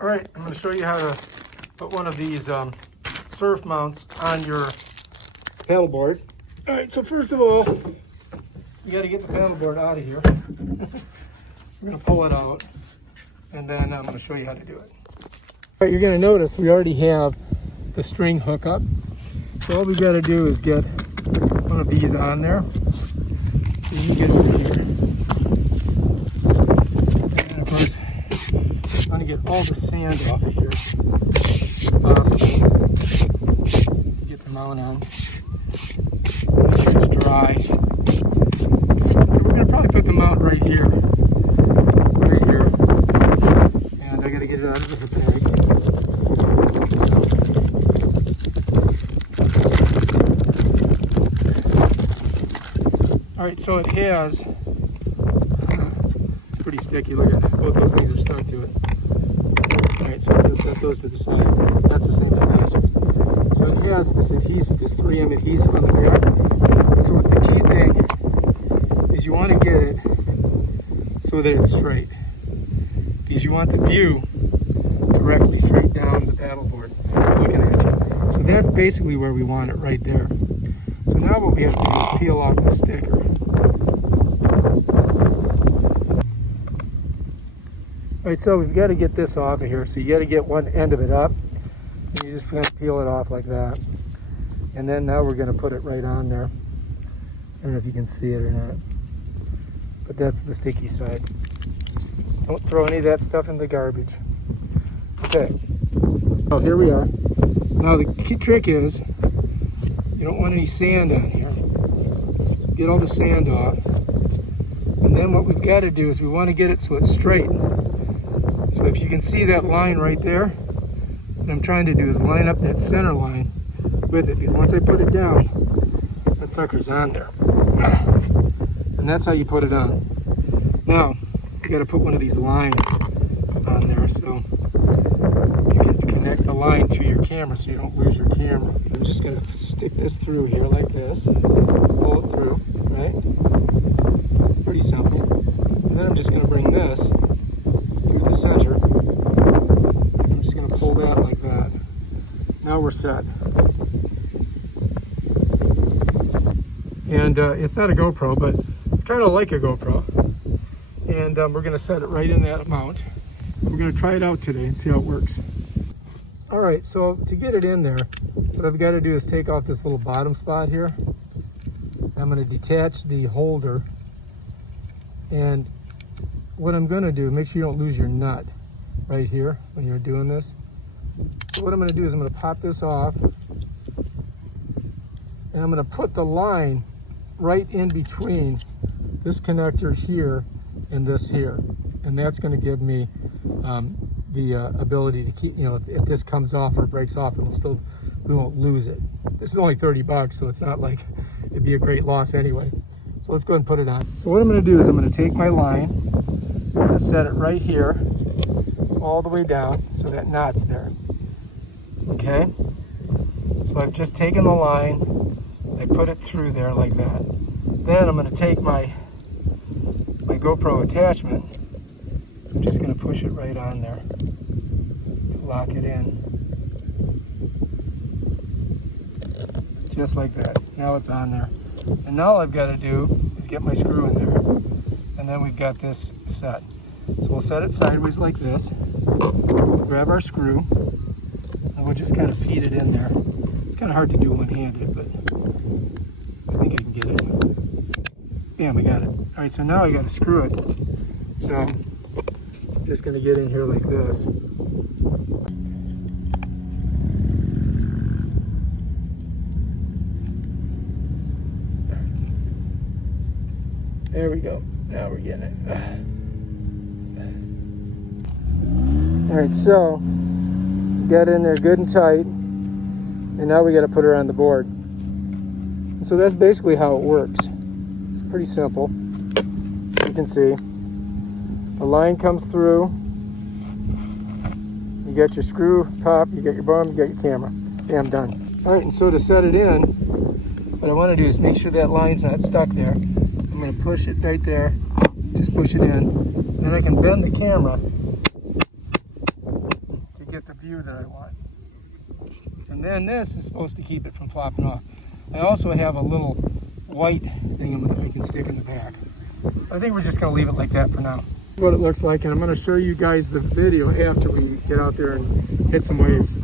All right, I'm going to show you how to put one of these surf mounts on your paddleboard. All right, so first of all, you got to get the paddleboard out of here. We're going to pull it out, and then I'm going to show you how to do it. All right, you're going to notice we already have the string hook up. So all we got to do is get one of these on there. So you get it in here. And of course, I'm going to get all the sand off of here as possible. Get the mount on. Make sure it's dry. So we're going to probably put the mount right here. Right here. And I got to get it out of the bag. Alright, so it has, pretty sticky, look at it, both those things are stuck to it. Alright, so let's set those to the side. That's the same as this. So it has this adhesive, this 3M adhesive on the back. So the key thing is you want to get it so that it's straight. Because you want the view directly straight down the paddleboard looking at you. So that's basically where we want it, right there. So now what we have to do is peel off the sticker. Alright, so we've got to get this off of here. So you got to get one end of it up. And you're just going to peel it off like that. And then now we're going to put it right on there. I don't know if you can see it or not. But that's the sticky side. Don't throw any of that stuff in the garbage. Okay. Oh, here we are. Now the key trick is, you don't want any sand on here. So get all the sand off. And then what we've got to do is we want to get it so it's straight. So if you can see that line right there, what I'm trying to do is line up that center line with it. Because once I put it down, that sucker's on there. And that's how you put it on. Now, you got to put one of these lines on there so you can connect the line to your camera so you don't lose your camera. I'm just going to stick this through here like this, pull it through, right? Pretty simple. And then I'm just going to bring this through the center. I'm just going to pull that like that. Now we're set. And it's not a GoPro, but it's kind of like a GoPro. And we're going to set it right in that mount. We're going to try it out today and see how it works. All right, so to get it in there, what I've got to do is take off this little bottom spot here. I'm going to detach the holder. And what I'm going to do, make sure you don't lose your nut right here when you're doing this. So what I'm going to do is I'm going to pop this off. And I'm going to put the line right in between this connector here and this here. And that's going to give me the ability to keep, if this comes off or breaks off, we won't lose it. This is only 30 bucks, so it's not like it'd be a great loss anyway. So let's go ahead and put it on. So what I'm going to do is I'm going to take my line, I'm going to set it right here, all the way down, so that knot's there. Okay? So I've just taken the line, I put it through there like that. Then I'm going to take my GoPro attachment. I'm just going to push it right on there to lock it in. Just like that. Now it's on there. And now all I've got to do is get my screw in there. And then we've got this set. So we'll set it sideways like this. We'll grab our screw. And we'll just kind of feed it in there. It's kind of hard to do one-handed, but I think I can get it. Bam, we got it. All right, so now I got to screw it. So I'm just going to get in here like this. There we go. Now we're getting it. All right, so got in there good and tight, and now we got to put her on the board. And so that's basically how it works. It's pretty simple. You can see the line comes through. You got your screw pop, you got your bum, you got your camera. Bam, done. All right, and so to set it in, what I want to do is make sure that line's not stuck there. I'm going to push it right there, just push it in. Then I can bend the camera view that I want. And then this is supposed to keep it from flopping off. I also have a little white thing that I can stick in the back. I think we're just going to leave it like that for now. What it looks like, and I'm going to show you guys the video after we get out there and hit some waves.